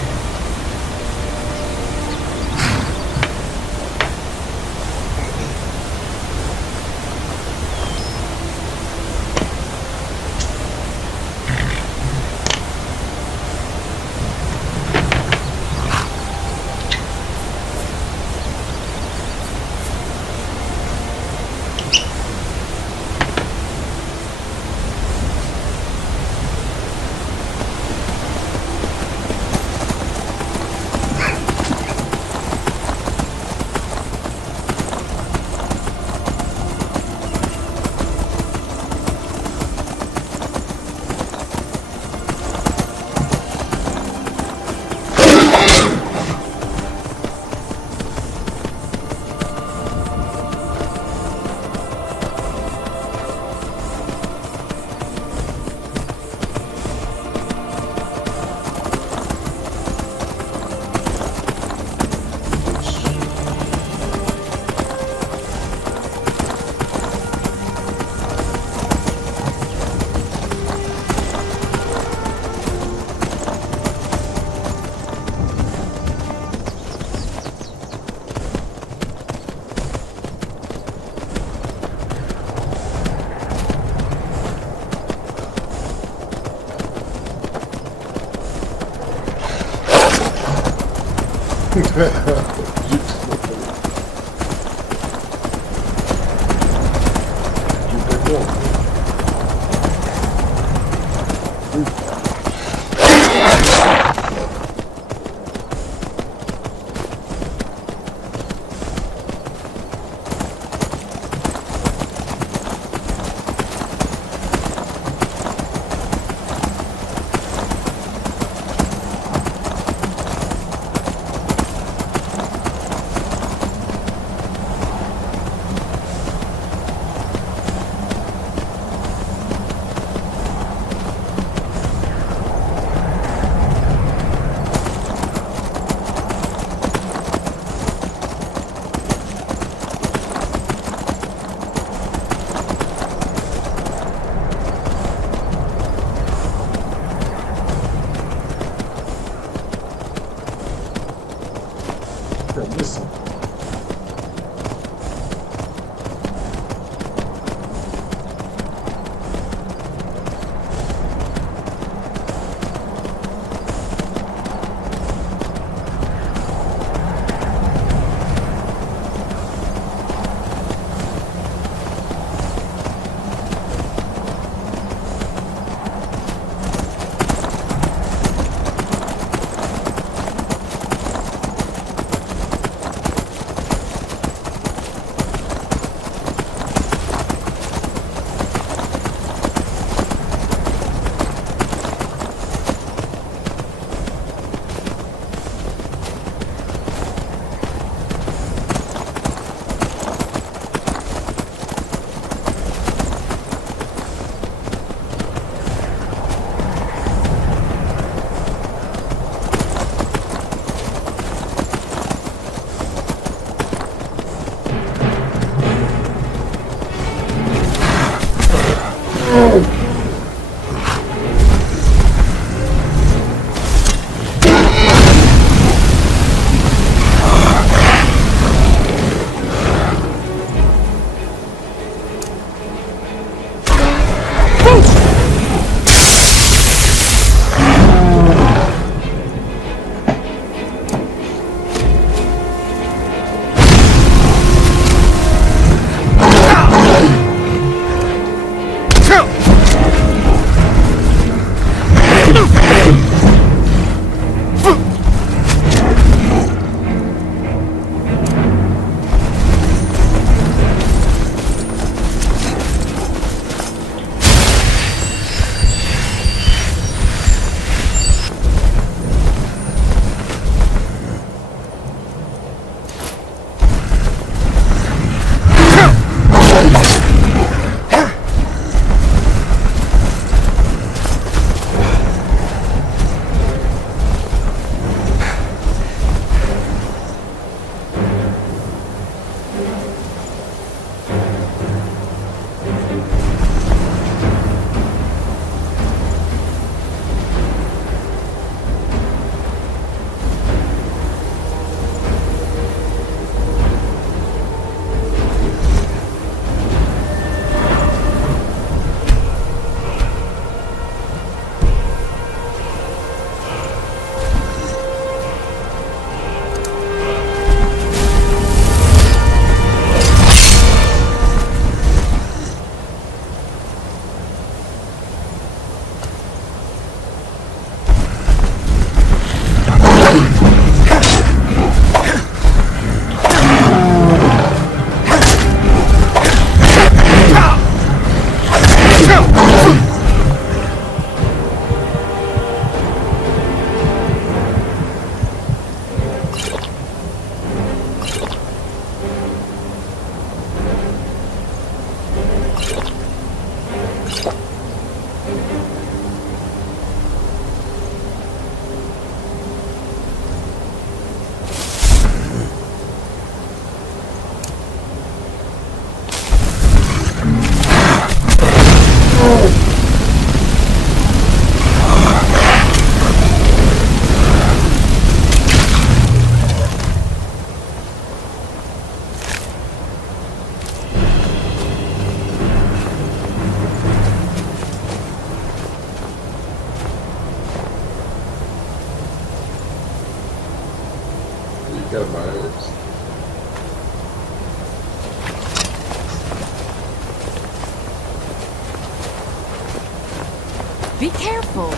Be careful.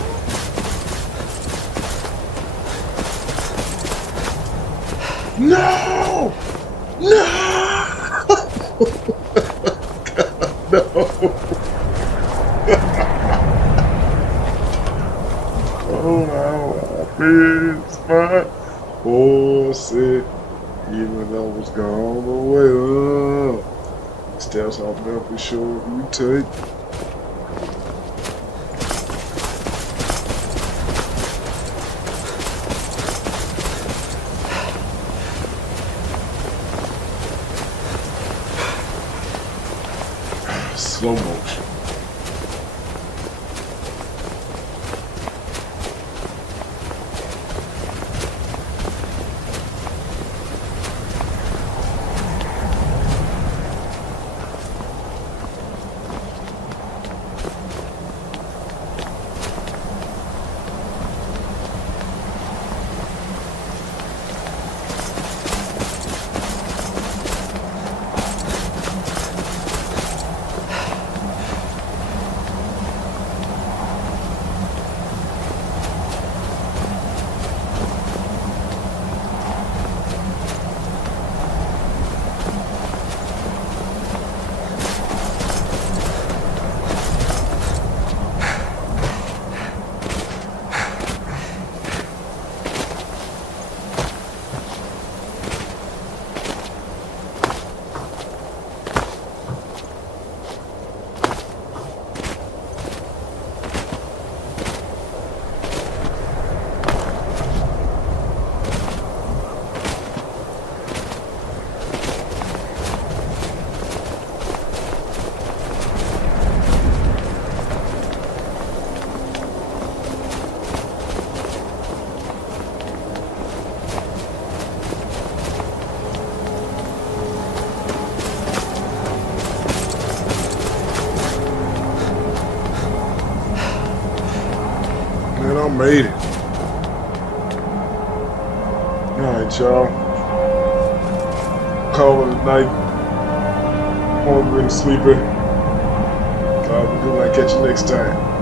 No! No! God, no! Oh, no, it's my horse, even though I was gone away. Steps I'll never be sure you take. Slow motion. Man, I made it. Alright, y'all. Call it a night. Hungry and sleepy. God, we're gonna catch you next time.